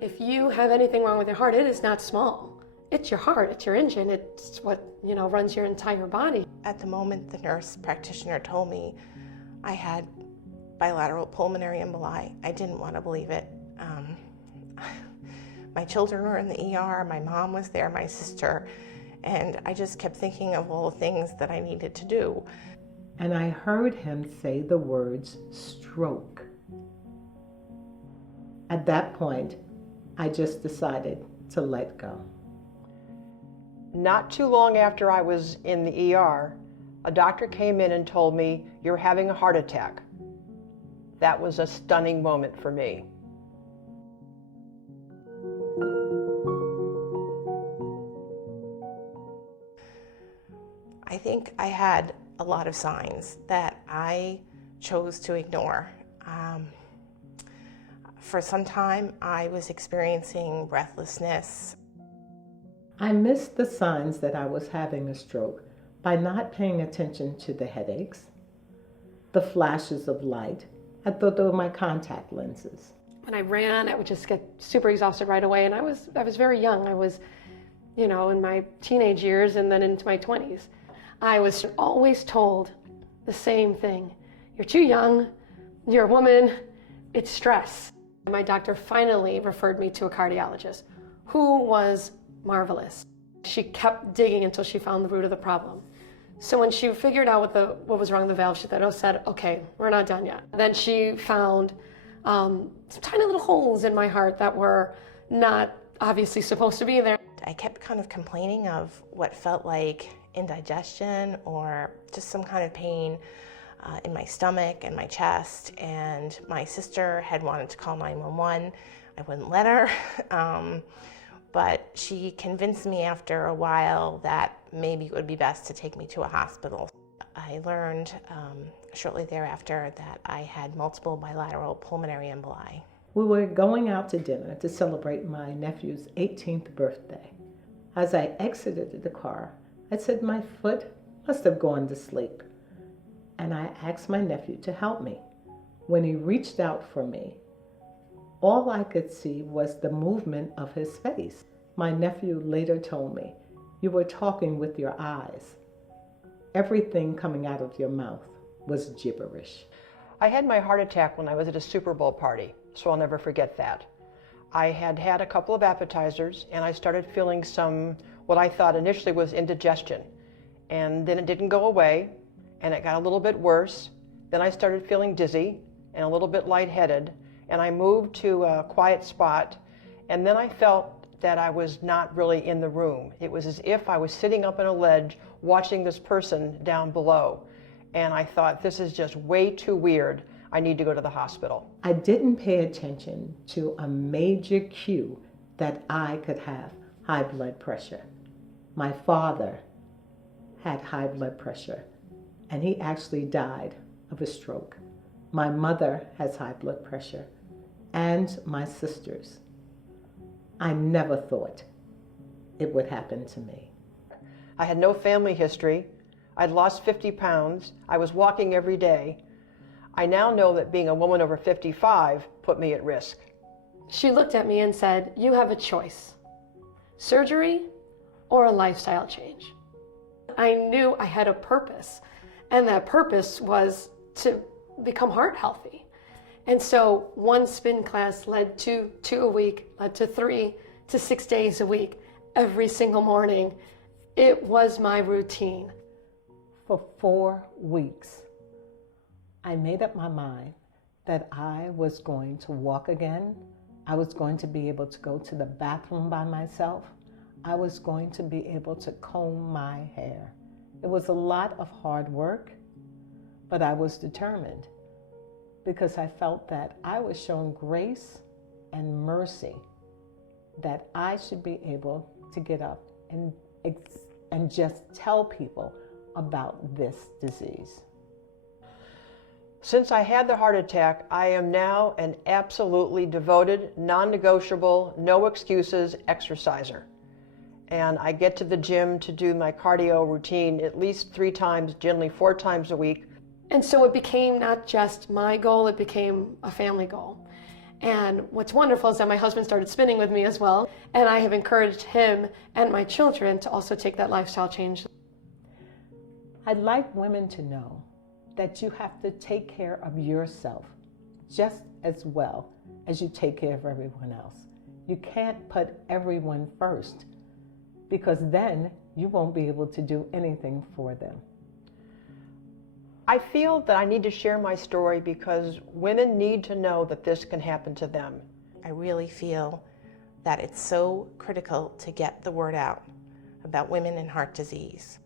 If you have anything wrong with your heart, it is not small. It's your heart, it's your engine, it's what, runs your entire body. At the moment the nurse practitioner told me I had bilateral pulmonary emboli, I didn't want to believe it. My children were in the ER, my mom was there, my sister, and I just kept thinking of all the things that I needed to do. And I heard him say the words stroke. At that point, I just decided to let go. Not too long after I was in the ER, a doctor came in and told me, "You're having a heart attack." That was a stunning moment for me. I think I had a lot of signs that I chose to ignore. For some time, I was experiencing breathlessness. I missed the signs that I was having a stroke by not paying attention to the headaches, the flashes of light. I thought they were my contact lenses. When I ran, I would just get super exhausted right away, and I was very young. I was, in my teenage years and then into my 20s. I was always told the same thing. You're too young, you're a woman, it's stress. My doctor finally referred me to a cardiologist who was marvelous. She kept digging until she found the root of the problem. So when she figured out what was wrong with the valve, she said, okay, we're not done yet. Then she found some tiny little holes in my heart that were not obviously supposed to be there. I kept kind of complaining of what felt like indigestion or just some kind of pain in my stomach and my chest, and my sister had wanted to call 911. I wouldn't let her, but she convinced me after a while that maybe it would be best to take me to a hospital. I learned shortly thereafter that I had multiple bilateral pulmonary emboli. We were going out to dinner to celebrate my nephew's 18th birthday. As I exited the car, I said my foot must have gone to sleep, and I asked my nephew to help me. When he reached out for me, all I could see was the movement of his face. My nephew later told me, "You were talking with your eyes. Everything coming out of your mouth was gibberish." I had my heart attack when I was at a Super Bowl party, so I'll never forget that. I had had a couple of appetizers, and I started feeling what I thought initially was indigestion. And then it didn't go away, and it got a little bit worse. Then I started feeling dizzy and a little bit lightheaded, and I moved to a quiet spot, and then I felt that I was not really in the room. It was as if I was sitting up on a ledge watching this person down below. And I thought, this is just way too weird. I need to go to the hospital. I didn't pay attention to a major cue that I could have high blood pressure. My father had high blood pressure, and he actually died of a stroke. My mother has high blood pressure, and my sisters. I never thought it would happen to me. I had no family history. I'd lost 50 pounds. I was walking every day. I now know that being a woman over 55 put me at risk. She looked at me and said, "You have a choice, surgery or a lifestyle change." I knew I had a purpose, and that purpose was to become heart healthy. And so one spin class led to 2 a week, led to 3 to 6 days a week, every single morning. It was my routine. For 4 weeks, I made up my mind that I was going to walk again. I was going to be able to go to the bathroom by myself. I was going to be able to comb my hair. It was a lot of hard work, but I was determined because I felt that I was shown grace and mercy, that I should be able to get up and just tell people about this disease. Since I had the heart attack, I am now an absolutely devoted, non-negotiable, no excuses exerciser. And I get to the gym to do my cardio routine at least 3 times, generally 4 times a week. And so it became not just my goal, it became a family goal. And what's wonderful is that my husband started spinning with me as well, and I have encouraged him and my children to also take that lifestyle change. I'd like women to know that you have to take care of yourself just as well as you take care of everyone else. You can't put everyone first, because then you won't be able to do anything for them. I feel that I need to share my story because women need to know that this can happen to them. I really feel that it's so critical to get the word out about women and heart disease.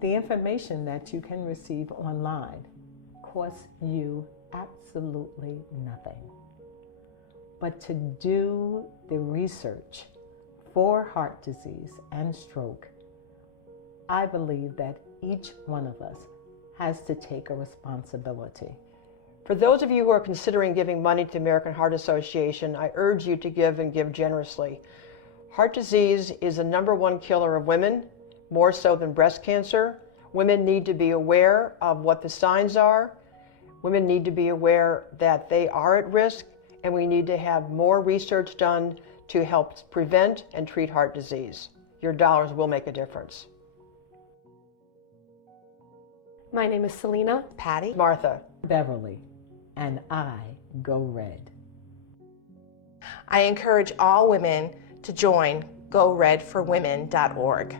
The information that you can receive online costs you absolutely nothing. But to do the research for heart disease and stroke, I believe that each one of us has to take a responsibility. For those of you who are considering giving money to the American Heart Association, I urge you to give and give generously. Heart disease is the #1 killer of women, more so than breast cancer. Women need to be aware of what the signs are. Women need to be aware that they are at risk, and we need to have more research done to help prevent and treat heart disease. Your dollars will make a difference. My name is Selena. Patty? Martha. Beverly, and I go red. I encourage all women to join GoRedForWomen.org.